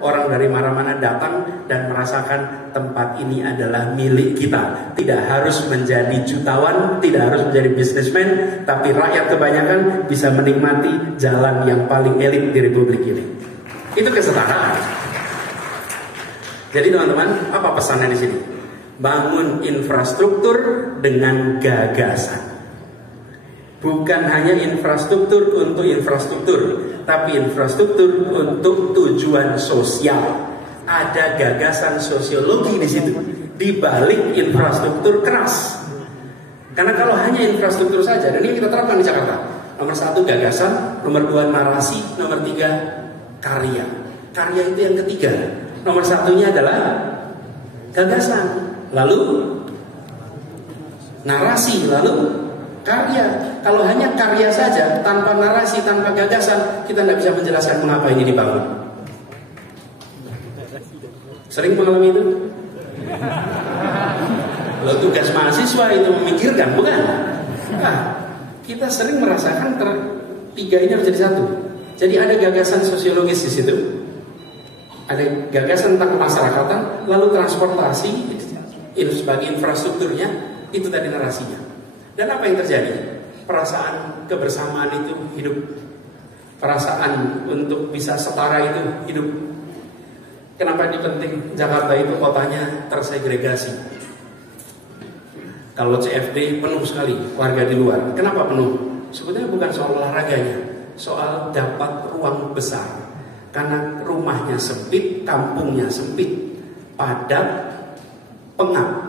Orang dari mana-mana datang dan merasakan tempat ini adalah milik kita. Tidak harus menjadi jutawan, tidak harus menjadi bisnismen, tapi rakyat kebanyakan bisa menikmati jalan yang paling elit di Republik ini. Itu kesetaraan. Jadi teman-teman, apa pesannya di sini? Bangun infrastruktur dengan gagasan. Bukan hanya infrastruktur untuk infrastruktur, tapi infrastruktur untuk tujuan sosial. Ada gagasan sosiologi di situ, di balik infrastruktur keras. Karena kalau hanya infrastruktur saja, dan ini kita terapkan di Jakarta. Nomor 1 gagasan, nomor 2 narasi, nomor 3 karya. Karya itu yang ketiga. Nomor 1-nya adalah gagasan, lalu narasi, lalu karya. Kalau hanya karya saja, tanpa narasi, tanpa gagasan, kita tidak bisa menjelaskan mengapa ini dibangun. Sering mengalami itu? Lo tugas mahasiswa itu memikirkan, bukan? Nah, kita sering merasakan tiga ini harus jadi satu. Jadi ada gagasan sosiologis di situ, ada gagasan tentang kemasyarakatan, lalu transportasi sebagai infrastrukturnya, itu tadi narasinya. Dan apa yang terjadi? Perasaan kebersamaan itu hidup. Perasaan untuk bisa setara itu hidup. Kenapa ini penting? Jakarta itu kotanya tersegregasi. Kalau CFD penuh sekali warga di luar. Kenapa penuh? Sebetulnya bukan soal olahraganya, soal dapat ruang besar. Karena rumahnya sempit, kampungnya sempit, padat, pengap.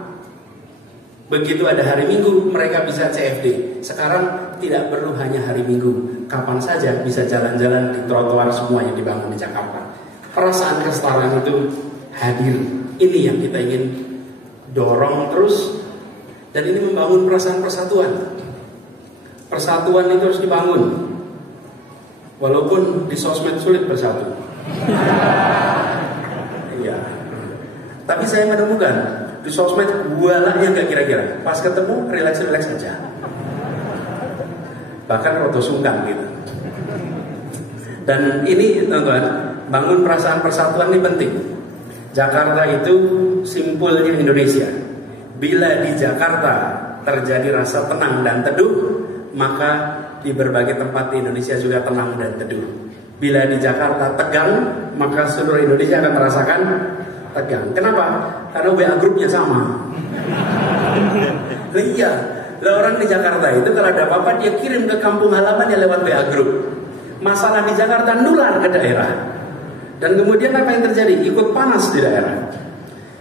Begitu ada hari Minggu, mereka bisa CFD. Sekarang tidak perlu hanya hari Minggu, kapan saja bisa jalan-jalan di trotoar semua yang dibangun di Jakarta. Perasaan kesetaraan itu hadir. Ini yang kita ingin dorong terus. Dan ini membangun perasaan persatuan. Persatuan itu harus dibangun. Walaupun di sosmed sulit bersatu. Iya. Tapi saya menemukan di sosmed bualanya nggak kira-kira. Pas ketemu relax-relax aja. Bahkan roto sungkan gitu. Dan ini teman-teman, bangun perasaan persatuan ini penting. Jakarta itu simpulnya Indonesia. Bila di Jakarta terjadi rasa tenang dan teduh, maka di berbagai tempat di Indonesia juga tenang dan teduh. Bila di Jakarta tegang, maka seluruh Indonesia akan merasakan tegang. Kenapa? Karena WA grupnya sama. Iya, orang di Jakarta itu kalau ada apa-apa dia kirim ke kampung halamannya lewat WA grup. Masalah di Jakarta nular ke daerah. Dan kemudian apa yang terjadi? Ikut panas di daerah.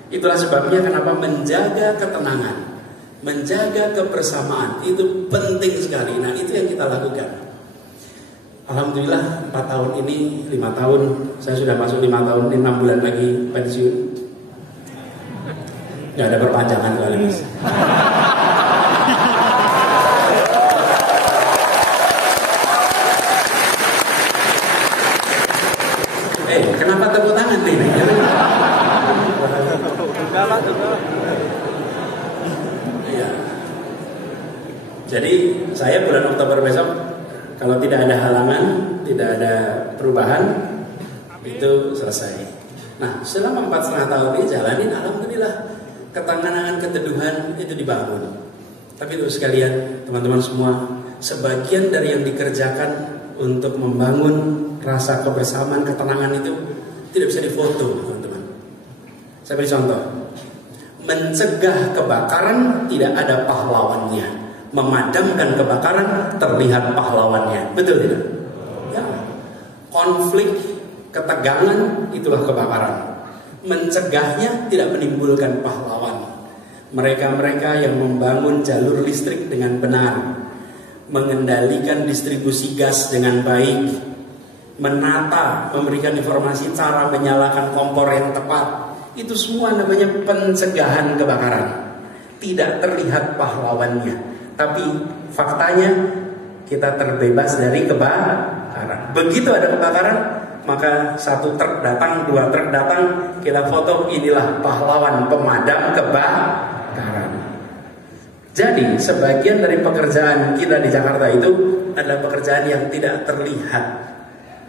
Itulah sebabnya kenapa menjaga ketenangan, menjaga kebersamaan itu penting sekali. Nah, itu yang kita lakukan. Alhamdulillah 4 tahun ini, 5 tahun, saya sudah masuk 5 tahun, 6 bulan lagi pensiun. Gak ada perpanjangan kali ini. Kenapa tepuk tangan nih? Ya. Jadi saya bulan Oktober besok, kalau tidak ada halangan, tidak ada perubahan, itu selesai. Nah, selama 4,5 tahun ini jalanin, alhamdulillah ketenangan, keteduhan itu dibangun. Tapi itu sekalian, teman-teman semua, sebagian dari yang dikerjakan untuk membangun rasa kebersamaan, ketenangan itu tidak bisa difoto, teman-teman. Saya beri contoh. Mencegah kebakaran tidak ada pahlawannya. Memadamkan kebakaran terlihat pahlawannya. Betul tidak? Ya. Konflik, ketegangan itulah kebakaran. Mencegahnya tidak menimbulkan pahlawan. Mereka-mereka yang membangun jalur listrik dengan benar, mengendalikan distribusi gas dengan baik, menata, memberikan informasi cara menyalakan kompor yang tepat, itu semua namanya pencegahan kebakaran. Tidak terlihat pahlawannya, tapi faktanya kita terbebas dari kebakaran. Begitu ada kebakaran, maka 1 truk datang, 2 truk datang, kita foto, inilah pahlawan pemadam kebakaran. Jadi sebagian dari pekerjaan kita di Jakarta itu adalah pekerjaan yang tidak terlihat,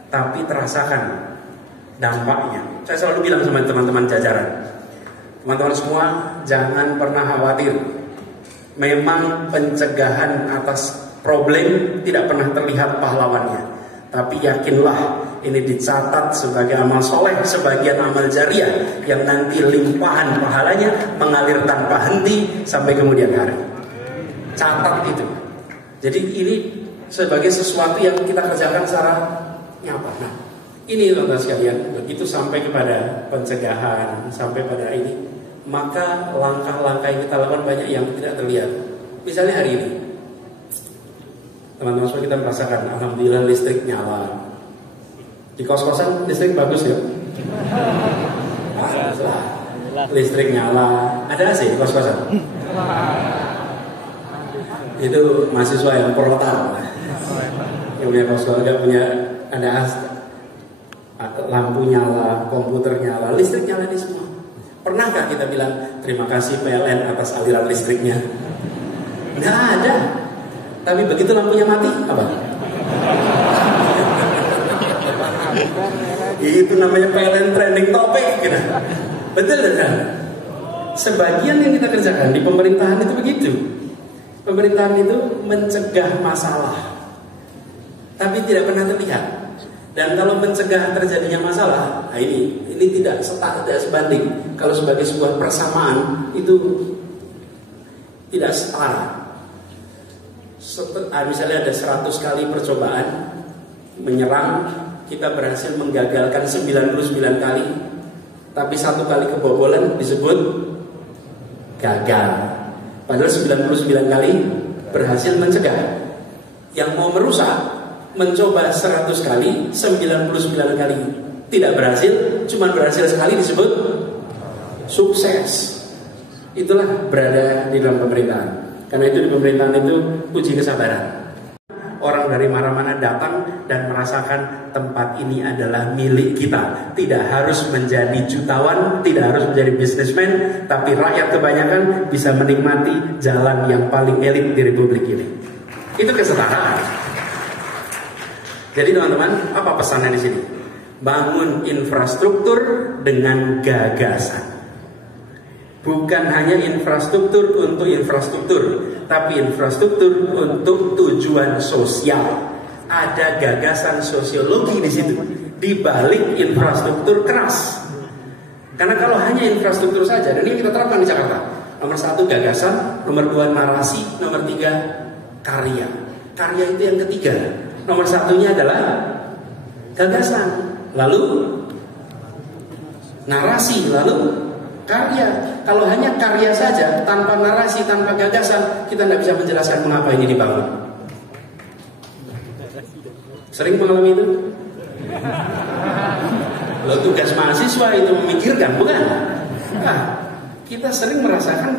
tapi terasakan. dampaknya. Saya selalu bilang sama teman-teman jajaran, teman-teman semua jangan pernah khawatir. Memang pencegahan atas problem tidak pernah terlihat pahlawannya, tapi yakinlah ini dicatat sebagai amal soleh, sebagian amal jariah yang nanti limpahan pahalanya mengalir tanpa henti sampai kemudian hari. Catat itu. Jadi ini sebagai sesuatu yang kita kerjakan secara nyata. Nah, ini teman-teman sekalian, begitu sampai kepada pencegahan, sampai pada ini, maka langkah-langkah yang kita lakukan banyak yang tidak terlihat. Misalnya hari ini, teman-teman semua kita merasakan, alhamdulillah listrik nyala. Di kos-kosan listrik bagus ya? Listrik nyala. Ada AC di kos-kosan? Itu mahasiswa yang proletar. Yang punya kos-kosan, nggak punya ada lampu nyala, komputer nyala, listrik nyala di semua. Pernahkah kita bilang terima kasih PLN atas aliran listriknya? Nggak ada. Tapi begitu lampunya mati, apa? Itu namanya PLN trending topic, gitu. Betul kan? Sebagian yang kita kerjakan di pemerintahan itu begitu. Pemerintahan itu mencegah masalah, tapi tidak pernah terlihat. Dan kalau mencegah terjadinya masalah, nah ini tidak sebanding. Kalau sebagai sebuah persamaan itu tidak setara. Misalnya ada 100 kali percobaan menyerang, kita berhasil menggagalkan 99 kali, tapi 1 kali kebobolan disebut gagal. Padahal 99 kali berhasil mencegah. Yang mau merusak mencoba 100 kali, 99 kali tidak berhasil, cuma berhasil sekali disebut sukses. Itulah berada di dalam pemerintahan. Karena itu di pemerintahan itu uji kesabaran. Orang dari mana-mana datang dan merasakan tempat ini adalah milik kita. Tidak harus menjadi jutawan, tidak harus menjadi bisnismen, tapi rakyat kebanyakan bisa menikmati jalan yang paling elit di Republik ini. Itu kesetaraan. Jadi teman-teman, apa pesannya di sini? Bangun infrastruktur dengan gagasan. Bukan hanya infrastruktur untuk infrastruktur, tapi infrastruktur untuk tujuan sosial. Ada gagasan sosiologi di situ, di balik infrastruktur keras. Karena kalau hanya infrastruktur saja, dan ini kita terapkan di Jakarta. Nomor 1 gagasan, nomor 2 narasi, nomor 3 karya. Karya itu yang ketiga. Nomor 1-nya adalah gagasan, lalu narasi, lalu karya. Kalau hanya karya saja, tanpa narasi, tanpa gagasan, kita tidak bisa menjelaskan mengapa ini dibangun. Sering mengalami itu? Lo tugas mahasiswa itu memikirkan, bukan? Nah, kita sering merasakan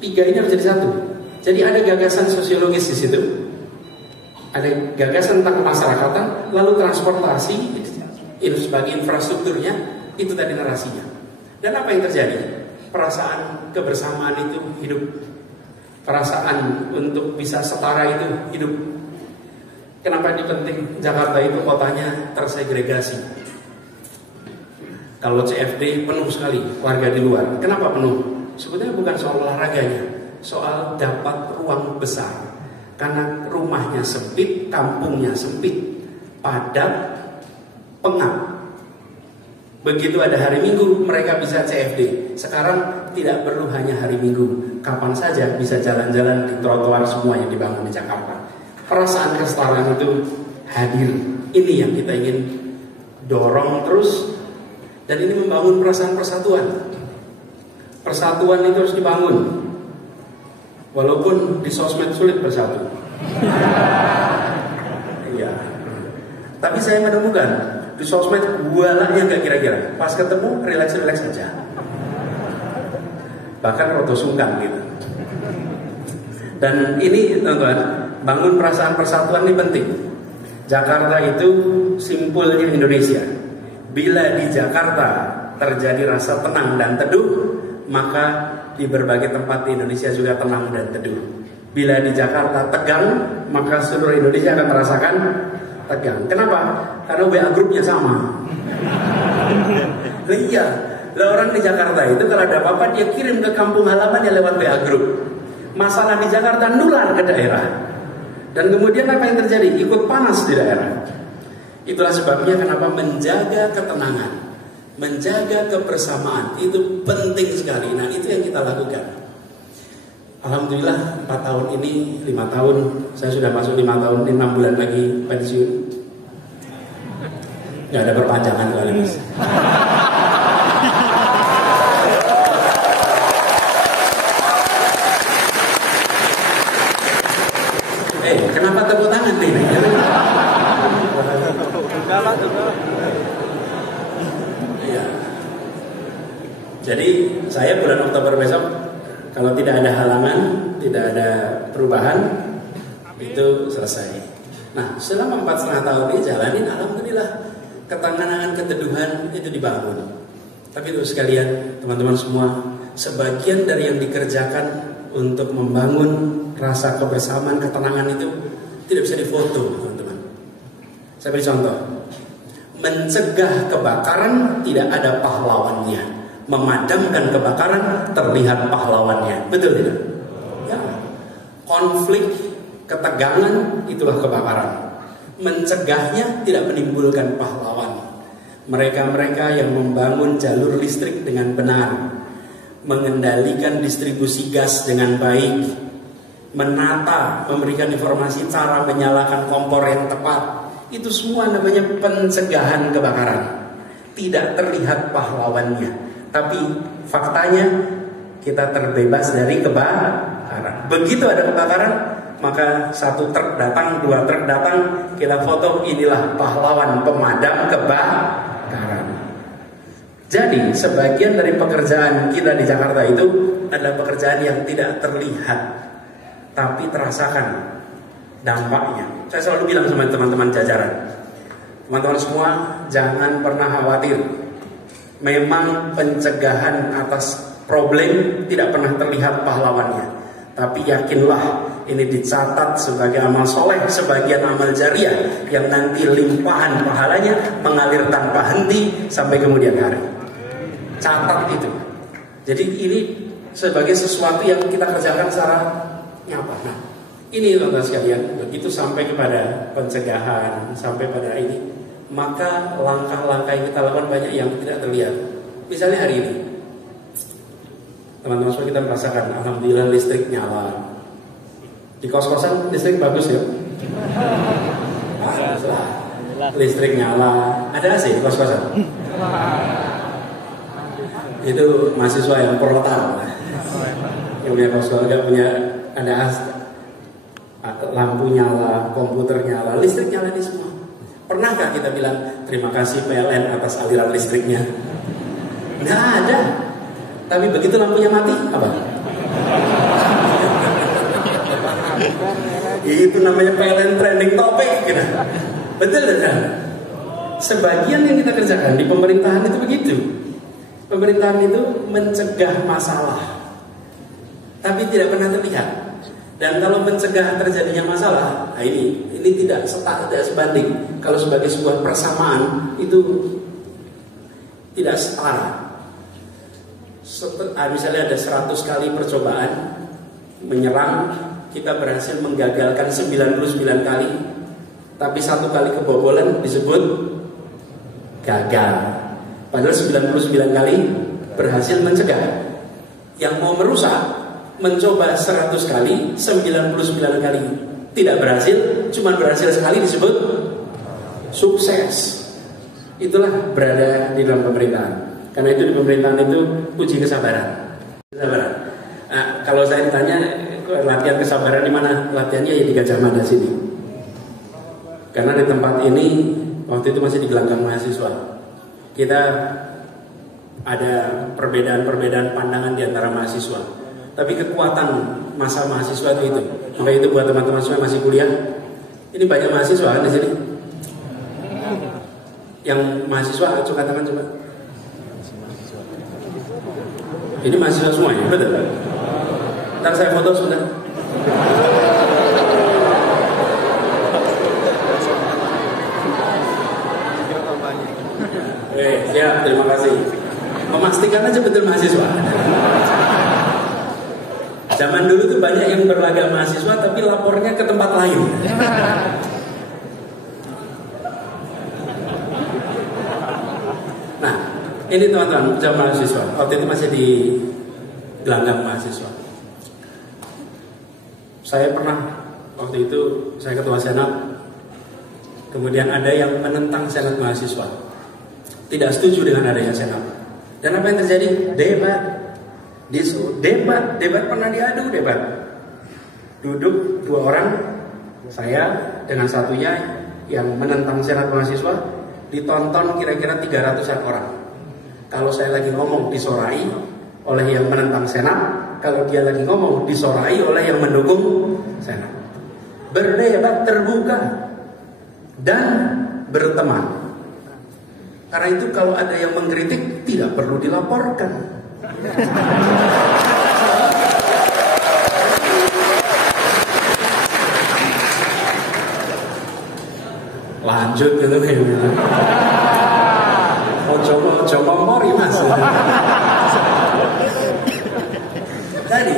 tiga ini harus jadi satu. Jadi ada gagasan sosiologis di situ, ada gagasan tentang kemasyarakatan, lalu transportasi itu sebagai infrastrukturnya, itu tadi narasinya. Dan apa yang terjadi? Perasaan kebersamaan itu hidup. Perasaan untuk bisa setara itu hidup. Kenapa ini penting? Jakarta itu kotanya tersegregasi. Kalau CFD penuh sekali warga di luar. Kenapa penuh? Sebetulnya bukan soal olahraganya, soal dapat ruang besar. Karena rumahnya sempit, kampungnya sempit, padat, pengap. Begitu ada hari Minggu, mereka bisa CFD. Sekarang tidak perlu hanya hari Minggu, kapan saja bisa jalan-jalan di trotoar semua yang dibangun di Jakarta. Perasaan kesetaraan itu hadir. Ini yang kita ingin dorong terus. Dan ini membangun perasaan persatuan. Persatuan itu harus dibangun. Walaupun di sosmed sulit bersatu. Iya. Tapi saya menemukan di sosmed bualanya nggak kira-kira. Pas ketemu relax-relax saja. Bahkan roto sungkan gitu. Dan ini teman-teman, bangun perasaan persatuan ini penting. Jakarta itu simpulnya Indonesia. Bila di Jakarta terjadi rasa tenang dan teduh, maka di berbagai tempat di Indonesia juga tenang dan teduh. Bila di Jakarta tegang, maka seluruh Indonesia akan merasakan tegang. Kenapa? Karena WA grupnya sama. Iya, orang di Jakarta itu kalau ada apa-apa dia kirim ke kampung halamannya lewat WA grup. Masalah di Jakarta nular ke daerah. Dan kemudian apa yang terjadi? Ikut panas di daerah. Itulah sebabnya kenapa menjaga ketenangan, menjaga kebersamaan itu penting sekali. Nah, itu yang kita lakukan. Alhamdulillah 4 tahun ini, 5 tahun, saya sudah masuk 5 tahun, 5 bulan lagi pensiun. Gak ada perpanjangan kali mas. Kenapa tepuk tangan nih? Ya. Jadi saya bulan Oktober besok, kalau tidak ada halangan, tidak ada perubahan, itu selesai. Nah, selama 4,5 tahun ini jalanin, alhamdulillah ketenangan, keteduhan itu dibangun. Tapi itu sekalian, teman-teman semua, sebagian dari yang dikerjakan untuk membangun rasa kebersamaan, ketenangan itu tidak bisa difoto, teman-teman. Saya beri contoh. Mencegah kebakaran tidak ada pahlawannya. Memadamkan kebakaran terlihat pahlawannya. Betul tidak? Ya. Konflik, ketegangan itulah kebakaran. Mencegahnya tidak menimbulkan pahlawan. Mereka-mereka yang membangun jalur listrik dengan benar, mengendalikan distribusi gas dengan baik, menata, memberikan informasi cara menyalakan kompor yang tepat, itu semua namanya pencegahan kebakaran. Tidak terlihat pahlawannya, tapi faktanya kita terbebas dari kebakaran. Begitu ada kebakaran, maka 1 truk datang, 2 truk datang, kita foto, inilah pahlawan pemadam kebakaran. Jadi sebagian dari pekerjaan kita di Jakarta itu adalah pekerjaan yang tidak terlihat, tapi terasakan dampaknya. Saya selalu bilang sama teman-teman jajaran, teman-teman semua jangan pernah khawatir. Memang pencegahan atas problem tidak pernah terlihat pahlawannya, tapi yakinlah ini dicatat sebagai amal soleh, sebagian amal jariah yang nanti limpahan pahalanya mengalir tanpa henti sampai kemudian hari. Catat itu. Jadi ini sebagai sesuatu yang kita kerjakan secara nyata. Nah, ini teman-teman sekalian, begitu sampai kepada pencegahan, sampai pada ini, maka langkah-langkah yang kita lakukan banyak yang tidak terlihat. Misalnya hari ini, teman-teman semua kita merasakan, alhamdulillah listrik nyala. Di kos-kosan listrik bagus ya? Listrik nyala. Ada AC di kos-kosan? Itu mahasiswa yang proletar, yang punya kos-kosan, nggak punya ada lampu nyala, komputer nyala, listrik nyala di semua. Pernahkah kita bilang terima kasih PLN atas aliran listriknya? Nggak ada. Tapi begitu lampunya mati, apa? Itu namanya PLN trending topic, gitu. Betul kan? Sebagian yang kita kerjakan di pemerintahan itu begitu. Pemerintahan itu mencegah masalah, tapi tidak pernah terlihat. Dan kalau mencegah terjadinya masalah, nah ini tidak sebanding. Kalau sebagai sebuah persamaan itu tidak setara. Misalnya ada 100 kali percobaan menyerang, kita berhasil menggagalkan 99 kali, tapi 1 kali kebobolan disebut gagal. Padahal 99 kali berhasil mencegah. Yang mau merusak mencoba 100 kali, 99 kali tidak berhasil, cuma berhasil sekali disebut sukses. Itulah berada di dalam pemerintahan. Karena itu di pemerintahan itu uji kesabaran. Nah, kalau saya ditanya latihan kesabaran di mana? Latihannya ya di Gajah Mada sini. Karena di tempat ini waktu itu masih di gelanggang mahasiswa. Kita ada perbedaan-perbedaan pandangan di antara mahasiswa. Tapi kekuatan masa mahasiswa itu. Maka itu buat teman-teman semua masih kuliah. Ini banyak mahasiswa kan di sini. Yang mahasiswa coba tangan coba. Ini mahasiswa semua ya, betul? Ntar saya foto sebentar. Siap, terima kasih. Memastikan aja betul mahasiswa. Zaman dulu tuh banyak yang berlagak mahasiswa tapi lapornya ke tempat lain. Nah, ini teman-teman, zaman mahasiswa. Waktu itu masih di gelanggang mahasiswa. Saya pernah, waktu itu saya ketua senat. Kemudian ada yang menentang senat mahasiswa, tidak setuju dengan adanya senat. Dan apa yang terjadi? Debat pernah diadu, debat. Duduk dua orang, saya dengan satunya yang menentang senat mahasiswa, ditonton kira-kira 300-an orang. Kalau saya lagi ngomong disorai oleh yang menentang senat, kalau dia lagi ngomong disorai oleh yang mendukung senat. Berdebat terbuka dan berteman. Karena itu kalau ada yang mengkritik tidak perlu dilaporkan. Lanjut gitu nih. Ojo mori mas. Jadi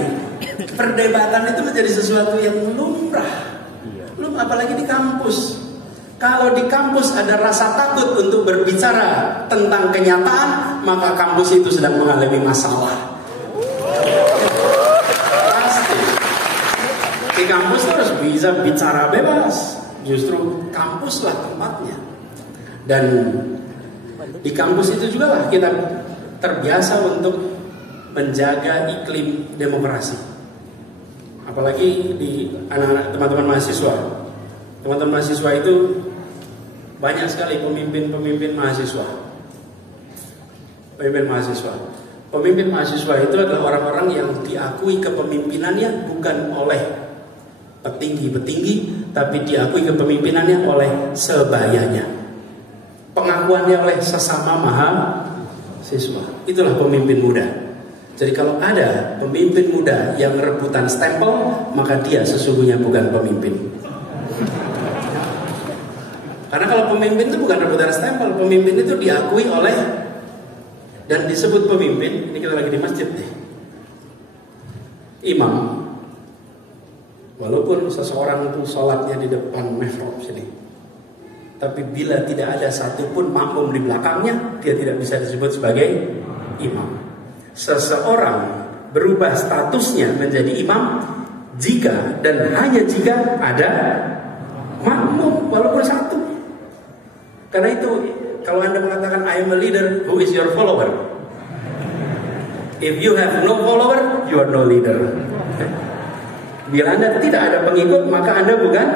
perdebatan itu menjadi sesuatu yang lumrah. Belum apalagi di kampus. Kalau di kampus ada rasa takut untuk berbicara tentang kenyataan, maka kampus itu sedang mengalami masalah. Pasti. Di kampus harus bisa bicara bebas. Justru kampuslah tempatnya. Dan di kampus itu juga lah kita terbiasa untuk menjaga iklim demokrasi. Apalagi di anak-anak teman-teman mahasiswa. Teman-teman mahasiswa itu banyak sekali pemimpin mahasiswa. Pemimpin mahasiswa itu adalah orang-orang yang diakui kepemimpinannya bukan oleh petinggi-petinggi, tapi diakui kepemimpinannya oleh sebayanya. Pengakuannya oleh sesama mahasiswa. Itulah pemimpin muda. Jadi kalau ada pemimpin muda yang rebutan stempel, maka dia sesungguhnya bukan pemimpin. Karena kalau pemimpin itu bukan rebutan stempel, pemimpin itu diakui oleh dan disebut pemimpin. Ini kita lagi di masjid nih. Imam. Walaupun seseorang itu sholatnya di depan mihrab sini, tapi bila tidak ada satupun makmum di belakangnya, dia tidak bisa disebut sebagai imam. Seseorang berubah statusnya menjadi imam jika dan hanya jika ada makmum walaupun satu. Karena itu kalau Anda mengatakan I am a leader, who is your follower? If you have no follower, you are no leader. Bila Anda tidak ada pengikut, maka Anda bukan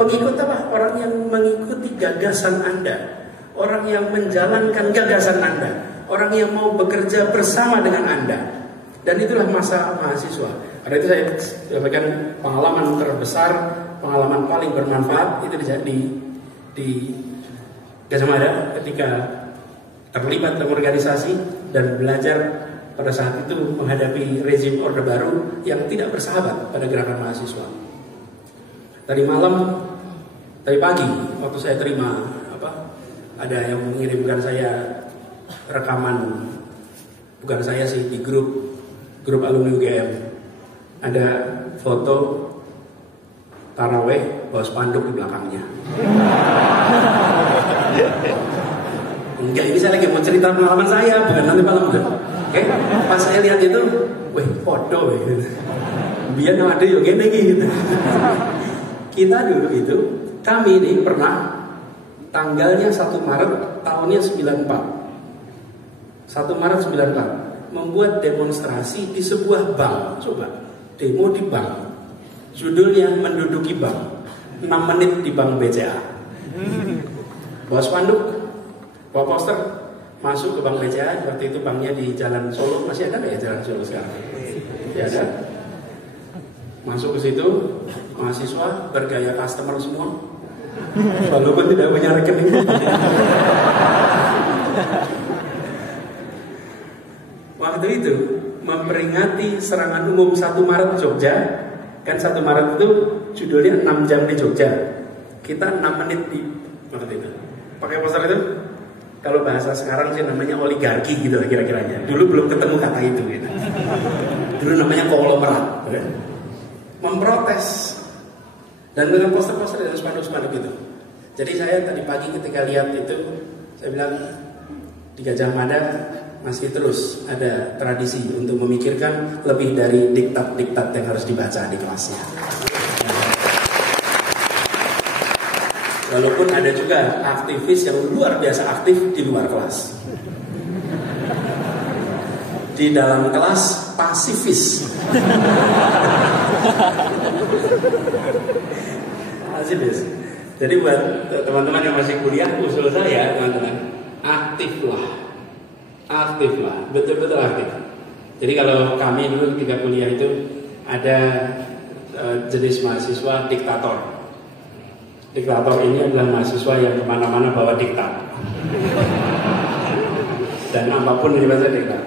pengikut apa? Orang yang mengikuti gagasan Anda, orang yang menjalankan gagasan Anda, orang yang mau bekerja bersama dengan Anda. Dan itulah masa mahasiswa. Karena itu saya sampaikan pengalaman terbesar, pengalaman paling bermanfaat itu di Gajah Mada ketika terlibat dalam organisasi dan belajar pada saat itu menghadapi rezim Orde Baru yang tidak bersahabat pada gerakan mahasiswa. Tadi pagi waktu saya terima ada yang mengirimkan saya rekaman, bukan saya sih, di grup alumni UGM. Ada foto taraweh bawa spanduk di belakangnya. Enggak, ini saya lagi mau cerita pengalaman saya, bukan nanti malam kan. Oke, pas saya lihat itu, wih, foto, biar ada yang gini gitu. Kita dulu itu, kami ini pernah tanggalnya 1 Maret tahunnya 94. 1 Maret 94 membuat demonstrasi di sebuah bank. Coba, demo di bank. Judulnya menduduki bank. 6 menit di bank BCA. Bawa spanduk, bawa poster, masuk ke bank BCA. Waktu itu banknya di Jalan Solo. Masih ada nggak ya Jalan Solo sekarang? Ya ada. Masuk ke situ, mahasiswa bergaya customer semua, walaupun tidak punya rekening. Waktu itu memperingati serangan umum 1 Maret Jogja. Kan 1 Maret itu judulnya 6 jam di Jogja. Kita 6 menit di waktu itu. Pakai poster itu? Kalau bahasa sekarang sih namanya oligarki gitu lah kira-kiranya. Dulu belum ketemu kata itu gitu. Dulu namanya konglomerat. Memprotes. Dan dengan poster-poster dan spanduk-spanduk itu. Jadi saya tadi pagi ketika lihat itu, saya bilang di Gajah Mada masih terus ada tradisi untuk memikirkan lebih dari diktat-diktat yang harus dibaca di kelasnya. Walaupun ada juga aktivis yang luar biasa aktif di luar kelas. Di dalam kelas pasifis. Pasifis. Jadi buat teman-teman yang masih kuliah, usul saya teman-teman, aktiflah, betul-betul aktif. Jadi kalau kami dulu ketika kuliah itu ada jenis mahasiswa diktator. Diktator ini adalah mahasiswa yang kemana-mana bawa diktat. Dan apapun yang dibaca diktat.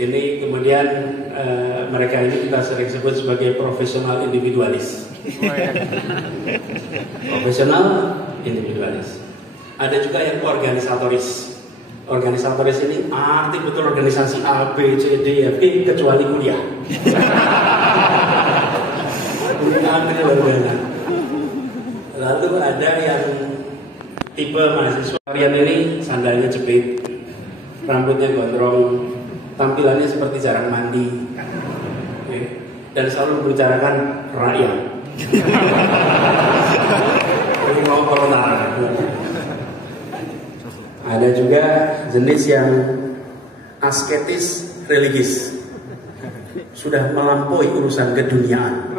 Ini kemudian mereka ini kita sering sebut sebagai profesional individualis. Profesional individualis. Ada juga yang organisatoris. Organisatoris ini aktif betul organisasi A, B, C, D, F, G kecuali kuliah. Ini luar biasa. Lalu ada yang tipe mahasiswa varian ini sandalnya jepit, rambutnya gondrong, tampilannya seperti jarang mandi, dan selalu membicarakan rakyat. Ini mau perlahan. Ada juga jenis yang asketis religis, sudah melampaui urusan keduniaan.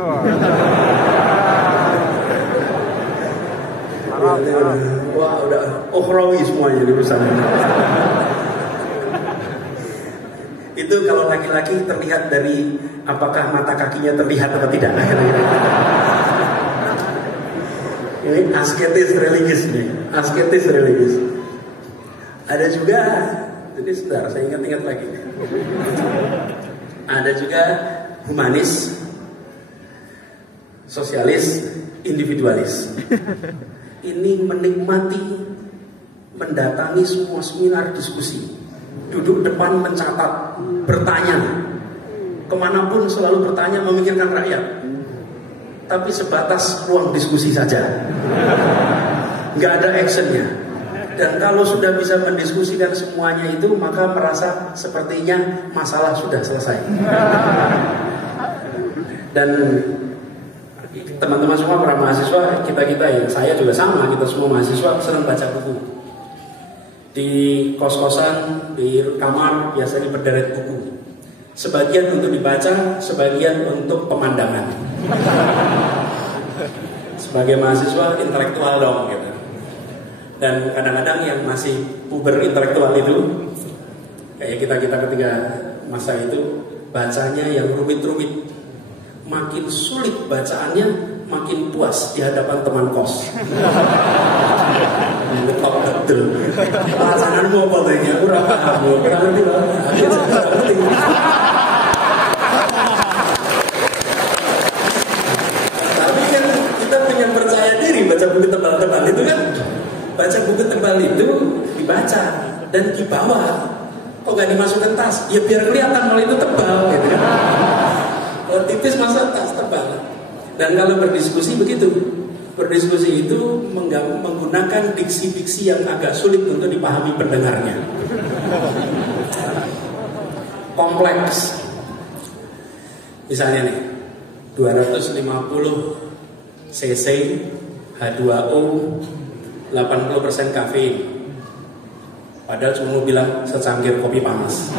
Wah, udah ukhrawi semuanya di urusan. Itu kalau laki-laki terlihat dari apakah mata kakinya terlihat atau tidak. Ini asketis religis nih, asketis religis. Ada juga, jadi sebentar, saya ingat-ingat lagi. Ada juga humanis, sosialis, individualis. Ini menikmati mendatangi semua seminar diskusi, duduk depan mencatat, bertanya, kemanapun selalu bertanya, memikirkan rakyat. Tapi sebatas ruang diskusi saja, nggak ada actionnya. Dan kalau sudah bisa mendiskusikan semuanya itu, maka merasa sepertinya masalah sudah selesai. Dan teman-teman semua para mahasiswa, kita ya, saya juga sama, kita semua mahasiswa senang baca buku. Di kos-kosan, di kamar biasanya berderet buku. Sebagian untuk dibaca, sebagian untuk pemandangan. Sebagai mahasiswa intelektual dong gitu. Dan kadang-kadang yang masih puber intelektual itu, kayak kita ketika masa itu, bacanya yang rumit-rumit. Makin sulit bacaannya, makin puas di hadapan teman kos. Betul betul. Bacaanmu apa tanya? Kurang paham, kurang ngerti banget. Tapi kan kita punya percaya diri baca buku tebal-tebal itu kan. Baca buku tebal itu dibaca dan dibawa. Kok gak dimasukkan tas? Ya biar kelihatan kalau itu tebal gitu kan. Kalau tipis masa tas tebal. Dan kalau berdiskusi begitu. Berdiskusi itu menggunakan diksi-diksi yang agak sulit untuk dipahami pendengarnya. Kompleks. Misalnya nih, 250 cc H2O 80% kafein. Padahal cuma mau bilang secangkir kopi panas.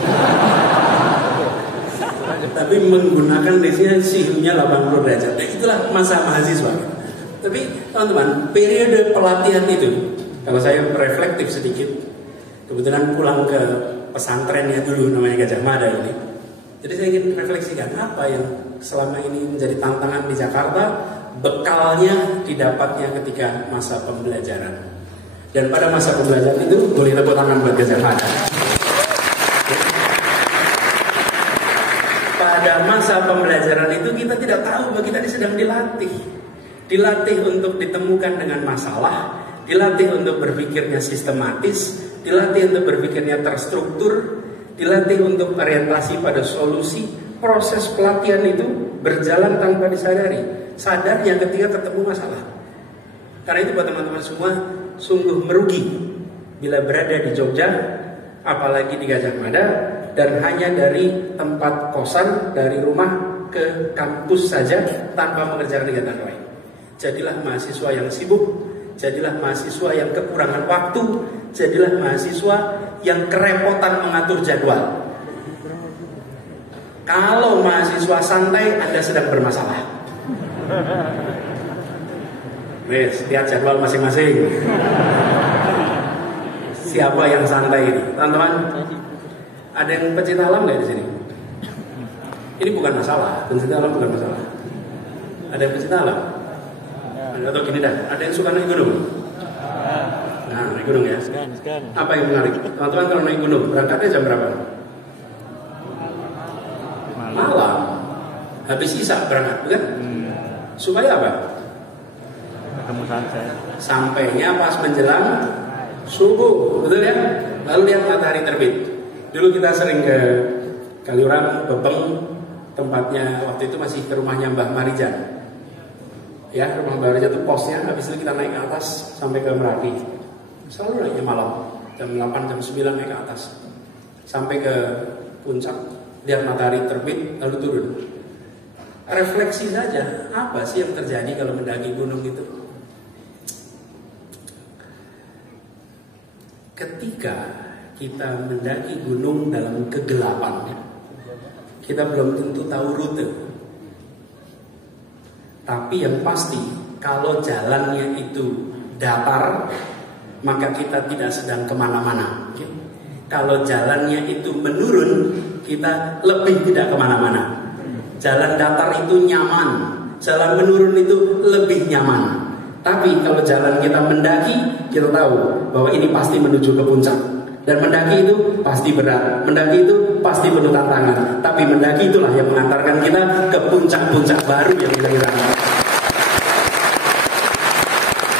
Tapi menggunakan diksinya suhunya 80 derajat. Nah, itulah masa mahasiswa. Tapi teman-teman, periode pelatihan itu, kalau saya reflektif sedikit, kebetulan pulang ke pesantrennya dulu namanya Gajah Mada ini. Jadi saya ingin refleksikan apa yang selama ini menjadi tantangan di Jakarta, bekalnya didapatnya ketika masa pembelajaran. Dan pada masa pembelajaran itu boleh tepuk tangan buat Gajah Mada. Pada masa pembelajaran itu kita tidak tahu bahwa kita sedang dilatih. Dilatih untuk ditemukan dengan masalah, dilatih untuk berpikirnya sistematis, dilatih untuk berpikirnya terstruktur, dilatih untuk orientasi pada solusi. Proses pelatihan itu berjalan tanpa disadari, sadarnya ketika ketemu masalah. Karena itu buat teman-teman semua, sungguh merugi bila berada di Jogja, apalagi di Gajah Mada, dan hanya dari tempat kosan, dari rumah ke kampus saja tanpa mengerjakan kegiatan lain. Jadilah mahasiswa yang sibuk, jadilah mahasiswa yang kekurangan waktu, jadilah mahasiswa yang kerepotan mengatur jadwal. Kalau mahasiswa santai, Anda sedang bermasalah. Wes, lihat jadwal masing-masing. Siapa yang santai ini? Teman-teman, ada yang pecinta alam nggak di sini? Ini bukan masalah, pecinta alam bukan masalah. Ada yang pecinta alam? Atau gini dah, ada yang suka naik gunung? Nah, naik gunung ya. Apa yang menarik? Teman-teman kalau naik gunung, berangkatnya jam berapa? Malam. Habis isya berangkat, bukan? Supaya apa? Ketemu sunset. Sampainya pas menjelang subuh, betul ya? Lalu lihat matahari terbit. Dulu kita sering ke Kaliurang, Bebeng, tempatnya waktu itu masih ke rumahnya Mbah Marijan. Ya, rumah Mbah Marijan itu posnya. Habis itu kita naik ke atas sampai ke Merapi. Selalu naiknya malam, jam 8, jam 9 naik ke atas sampai ke puncak, lihat matahari terbit lalu turun. Refleksi saja, apa sih yang terjadi kalau mendaki gunung itu? Ketika kita mendaki gunung dalam kegelapan, kita belum tentu tahu rute. Tapi yang pasti, kalau jalannya itu datar, maka kita tidak sedang kemana-mana. Kalau jalannya itu menurun, kita lebih tidak kemana-mana. Jalan datar itu nyaman, jalan menurun itu lebih nyaman. Tapi kalau jalan kita mendaki, kita tahu bahwa ini pasti menuju ke puncak. Dan mendaki itu pasti berat, mendaki itu pasti penuh tantangan. Tapi mendaki itulah yang mengantarkan kita ke puncak-puncak baru yang kita inginkan.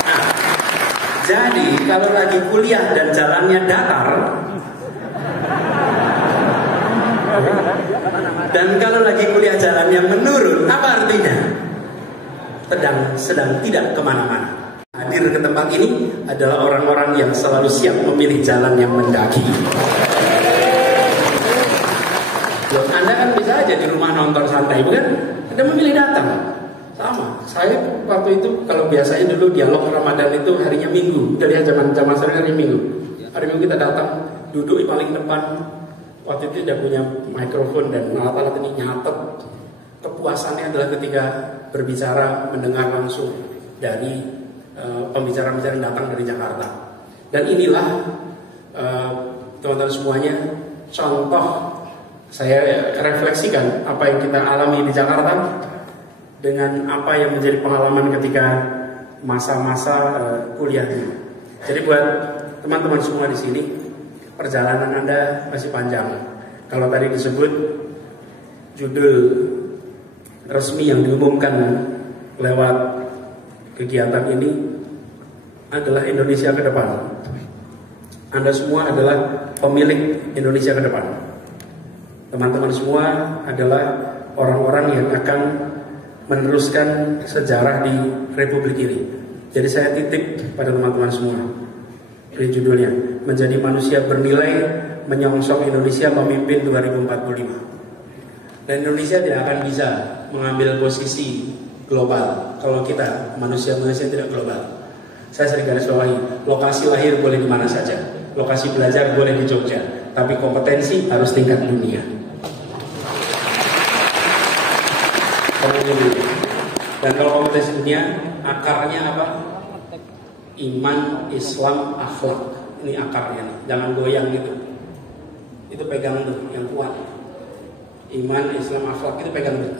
Nah, jadi kalau lagi kuliah dan jalannya datar, dan kalau lagi kuliah jalannya menurun, apa artinya? Sedang tidak kemana-mana. Hadir ke tempat ini adalah orang-orang yang selalu siap memilih jalan yang mendaki. Loh, Anda kan bisa aja di rumah nonton santai, bukan? Anda memilih datang. Sama, saya waktu itu kalau biasanya dulu dialog Ramadan itu harinya Minggu. Kita lihat zaman sekarang hari Minggu. Hari Minggu kita datang, duduk di paling depan. Waktu itu tidak punya mikrofon dan alat-alat ini nyatet. Kepuasannya adalah ketika berbicara, mendengar langsung dari pembicara-pembicara yang datang dari Jakarta. Dan inilah teman-teman semuanya contoh saya refleksikan apa yang kita alami di Jakarta dengan apa yang menjadi pengalaman ketika masa-masa kuliah dulu. Jadi buat teman-teman semua di sini, perjalanan Anda masih panjang. Kalau tadi disebut judul resmi yang diumumkan lewat kegiatan ini adalah Indonesia ke depan. Anda semua adalah pemilik Indonesia ke depan. Teman-teman semua adalah orang-orang yang akan meneruskan sejarah di Republik ini. Jadi saya titip pada teman-teman semua. Ini judulnya, menjadi manusia bernilai, menyongsong Indonesia memimpin 2045. Dan Indonesia tidak akan bisa mengambil posisi global kalau kita manusia-manusia tidak global. Saya sering garis bawahi, lokasi lahir boleh di mana saja, lokasi belajar boleh di Jogja, tapi kompetensi harus tingkat dunia. Dan kalau kompetensi dunia, akarnya apa? Iman, Islam, akhlak. Ini akarnya nih. Jangan goyang gitu. Itu pegang tuh yang kuat. Iman, Islam, akhlak itu pegang tuh.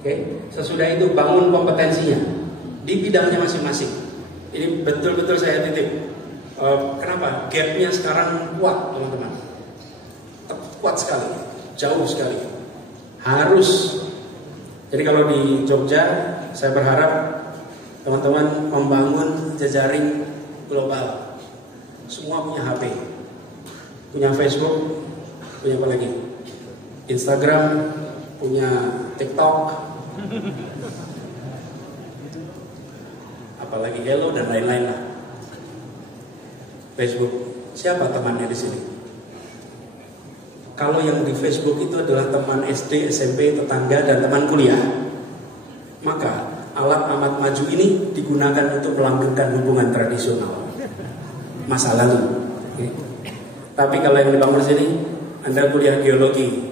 Oke. Sesudah itu bangun kompetensinya di bidangnya masing-masing. Ini betul-betul saya titip. Kenapa? Gapnya sekarang kuat, teman-teman. Kuat sekali, jauh sekali. Harus. Jadi kalau di Jogja, saya berharap teman-teman membangun jejaring global. Semua punya HP. punya Facebook, punya apa lagi? Instagram, punya TikTok, apalagi Hello dan lain-lain lah. Facebook, siapa temannya di sini? Kalau yang di Facebook itu adalah teman SD, SMP, tetangga, dan teman kuliah, maka alat amat maju ini digunakan untuk melanggengkan hubungan tradisional masa lalu. Tapi kalau yang dibangun di sini, Anda kuliah geologi,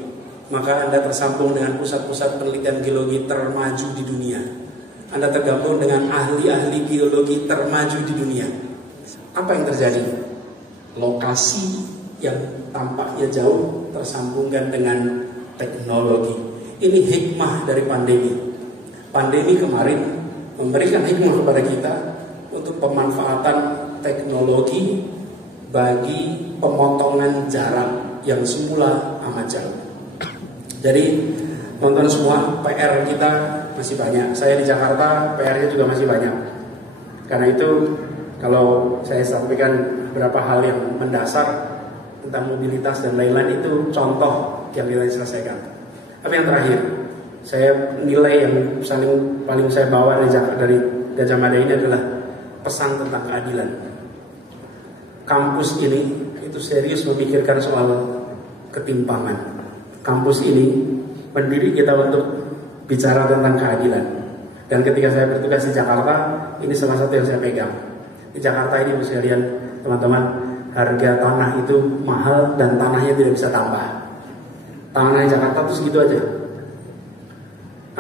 maka Anda tersambung dengan pusat-pusat penelitian geologi termaju di dunia. Anda tergabung dengan ahli-ahli geologi termaju di dunia. Apa yang terjadi? Lokasi yang tampaknya jauh tersambungkan dengan teknologi. Ini hikmah dari pandemi. Pandemi kemarin memberikan hikmah kepada kita untuk pemanfaatan teknologi bagi pemotongan jarak yang semula amat jauh. Jadi teman-teman semua, PR kita masih banyak. Saya di Jakarta, PR-nya juga masih banyak. Karena itu kalau saya sampaikan beberapa hal yang mendasar tentang mobilitas dan lain-lain, itu contoh yang kita selesaikan. Tapi yang terakhir, saya nilai yang paling saya bawa dari Gajah Mada ini adalah pesan tentang keadilan. Kampus ini itu serius memikirkan soal ketimpangan. Kampus ini pendiri kita untuk bicara tentang keadilan. Dan ketika saya bertugas di Jakarta, ini salah satu yang saya pegang. Di Jakarta ini, sekalian teman-teman, harga tanah itu mahal dan tanahnya tidak bisa tambah. Tanah di Jakarta itu segitu aja.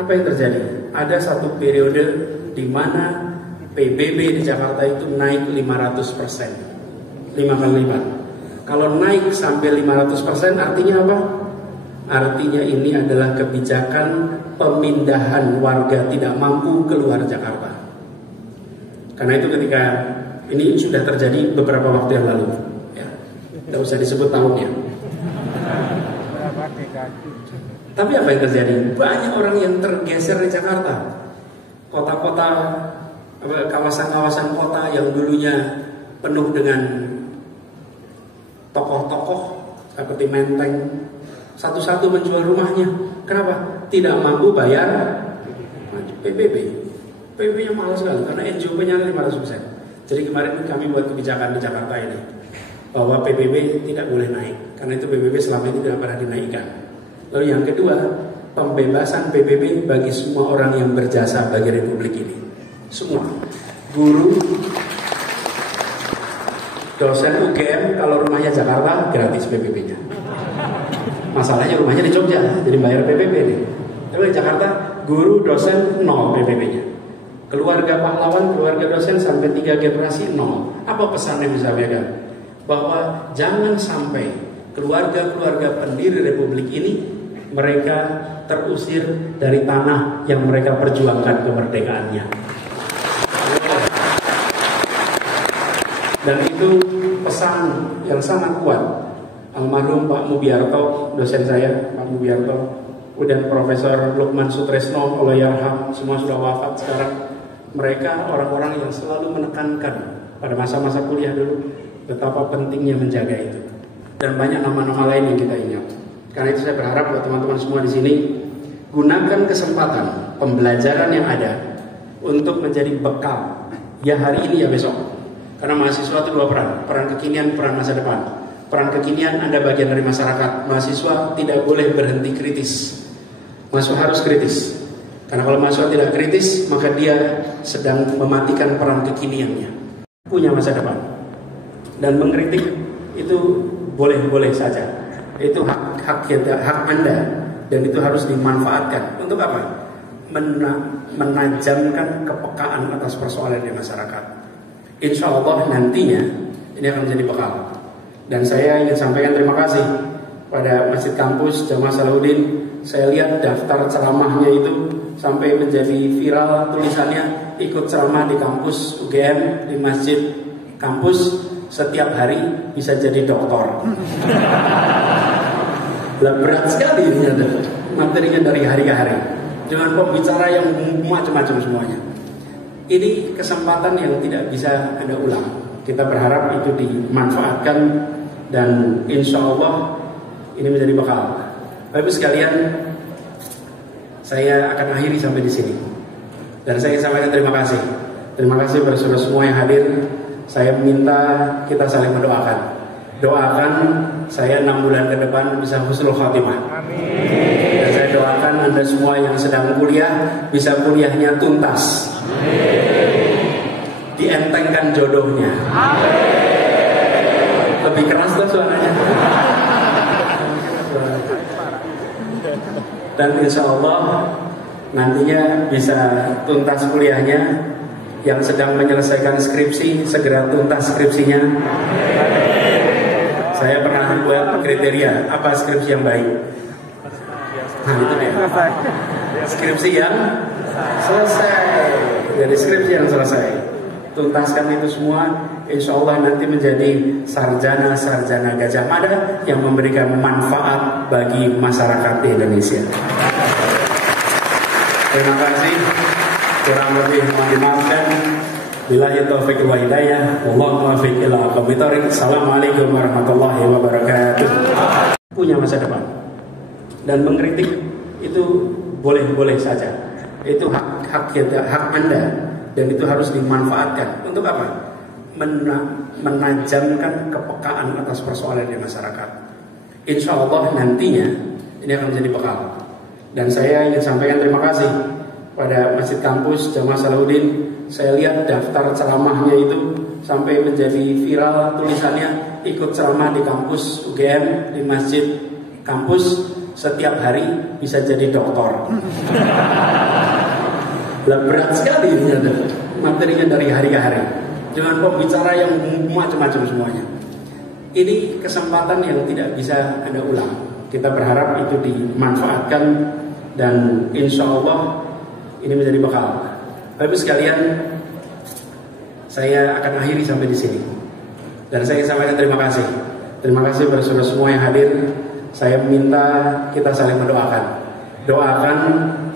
Apa yang terjadi? Ada satu periode di mana PBB di Jakarta itu naik 500%, 5 kali lipat. Kalau naik sampai 500% artinya apa? Artinya ini adalah kebijakan pemindahan warga tidak mampu keluar Jakarta. Karena itu ketika ini sudah terjadi beberapa waktu yang lalu, ya, tidak usah disebut tahunnya. Tapi apa yang terjadi? Banyak orang yang tergeser di Jakarta. Kota-kota, kawasan-kawasan kota yang dulunya penuh dengan tokoh-tokoh seperti Menteng, satu-satu menjual rumahnya. Kenapa? Tidak mampu bayar PBB. PBB-nya mahal sekali karena NJOP-nya 500%. Jadi kemarin kami buat kebijakan di Jakarta ini bahwa PBB tidak boleh naik, karena itu PBB selama ini tidak pernah dinaikkan. Lalu yang kedua, pembebasan PBB bagi semua orang yang berjasa bagi Republik ini. Semua guru, dosen UGM kalau rumahnya Jakarta gratis PBB-nya. Masalahnya rumahnya di Jogja, jadi bayar PBB nih. Tapi di Jakarta guru, dosen nol PBB-nya. Keluarga pahlawan, keluarga dosen sampai 3 generasi nol. Apa pesan yang disampaikan? Bahwa jangan sampai keluarga-keluarga pendiri Republik ini mereka terusir dari tanah yang mereka perjuangkan kemerdekaannya. Dan itu pesan yang sangat kuat. Almarhum Pak Mubiarto, dosen saya, Pak Mubiarto, dan Profesor Lukman Sutresno, Allahyarham, semua sudah wafat sekarang. Mereka orang-orang yang selalu menekankan pada masa-masa kuliah dulu betapa pentingnya menjaga itu. Dan banyak nama-nama lain yang kita ingat. Karena itu saya berharap buat teman-teman semua di sini, gunakan kesempatan pembelajaran yang ada untuk menjadi bekal. Ya hari ini ya besok. Karena mahasiswa itu 2 peran, peran kekinian, peran masa depan. Peran kekinian, Anda bagian dari masyarakat. Mahasiswa tidak boleh berhenti kritis. Mahasiswa harus kritis. Karena kalau mahasiswa tidak kritis, maka dia sedang mematikan peran kekiniannya. Punya masa depan. Dan mengkritik itu boleh-boleh saja. Itu hak Anda. Dan itu harus dimanfaatkan. Untuk apa? Menajamkan kepekaan atas persoalan di masyarakat. Insya Allah nantinya ini akan menjadi bekal. Dan saya ingin sampaikan terima kasih pada Masjid Kampus Jamaah Salahuddin. Saya lihat daftar ceramahnya itu sampai menjadi viral, tulisannya ikut ceramah di kampus UGM, di Masjid Kampus setiap hari bisa jadi doktor. Lah berat sekali ini ada materinya dari hari ke hari dengan pembicara yang macam-macam semuanya. Ini kesempatan yang tidak bisa Anda ulang. Kita berharap itu dimanfaatkan dan insya Allah ini menjadi bekal. Bapak Ibu sekalian, saya akan akhiri sampai di sini. Dan saya sampaikan terima kasih. Terima kasih kepada saudara semua yang hadir. Saya minta kita saling mendoakan. Doakan saya 6 bulan ke depan bisa husnul khatimah. Amin. Dan saya doakan Anda semua yang sedang kuliah bisa kuliahnya tuntas. Amin. Dientengkan jodohnya. Amin. Lebih keras tuh suaranya. Dan insya Allah nantinya bisa tuntas kuliahnya. Yang sedang menyelesaikan skripsi segera tuntas skripsinya. Saya pernah buat kriteria apa skripsi yang baik. Nah itu dia. Skripsi yang selesai. Jadi skripsi yang selesai. Tuntaskan itu semua. Insya Allah nanti menjadi sarjana-sarjana Gajah Mada yang memberikan manfaat bagi masyarakat di Indonesia. Terima kasih. Kurang lebih mohon dimaafkan. Billahi taufiq wal hidayah. Wallahu muwaffiq ila aqwamit thoriq. Assalamualaikum warahmatullahi wabarakatuh. Punya masa depan. Dan mengkritik itu boleh-boleh saja. Itu hak Anda dan itu harus dimanfaatkan. Untuk apa? Menajamkan kepekaan atas persoalan di masyarakat. Insya Allah nantinya ini akan menjadi bekal. Dan saya ingin sampaikan terima kasih pada Masjid Kampus Jamaah Salahuddin. Saya lihat daftar ceramahnya itu sampai menjadi viral, tulisannya ikut ceramah di kampus UGM, di Masjid Kampus setiap hari bisa jadi doktor. Berat sekali ini ada materinya dari hari ke hari dengan pembicara yang macam-macam semuanya. Ini kesempatan yang tidak bisa Anda ulang. Kita berharap itu dimanfaatkan dan insya Allah ini menjadi bekal. Bapak Ibu sekalian, saya akan akhiri sampai di sini. Dan saya sampaikan terima kasih. Terima kasih kepada saudara semua yang hadir. Saya minta kita saling mendoakan. Doakan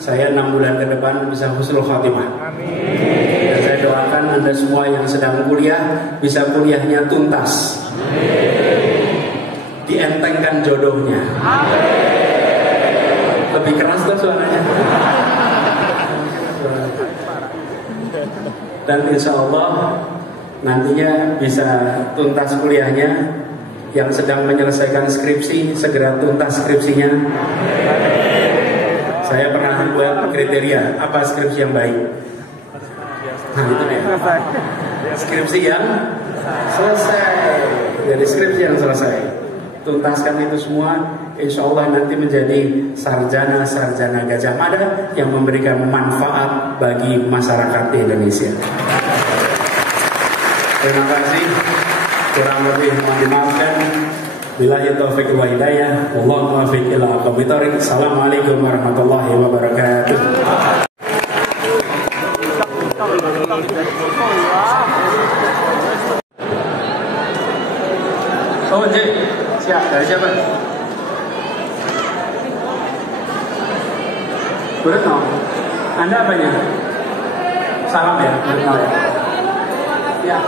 saya 6 bulan ke depan bisa husnul khatimah. Amin. Dan saya doakan Anda semua yang sedang kuliah bisa kuliahnya tuntas. Amin. Dientengkan jodohnya. Amin. Lebih keras tuh suaranya. Dan insya Allah nantinya bisa tuntas kuliahnya. Yang sedang menyelesaikan skripsi segera tuntas skripsinya. Saya pernah buat kriteria apa skripsi yang baik. Nah itu dia. Skripsi yang selesai. Jadi skripsi yang selesai. Tuntaskan itu semua. Insya Allah nanti menjadi sarjana-sarjana Gajah Mada yang memberikan manfaat bagi masyarakat di Indonesia. Terima kasih. Kurang lebih mohon dimaafkan. Billahi taufiq wal hidayah. Wallahu muwaffiq ila aqwamit thoriq. Assalamualaikum warahmatullahi wabarakatuh. Oh, J. Siap, dari siapa? Beretno. Anda apanya? Salam ya, Beretno ya. Ya.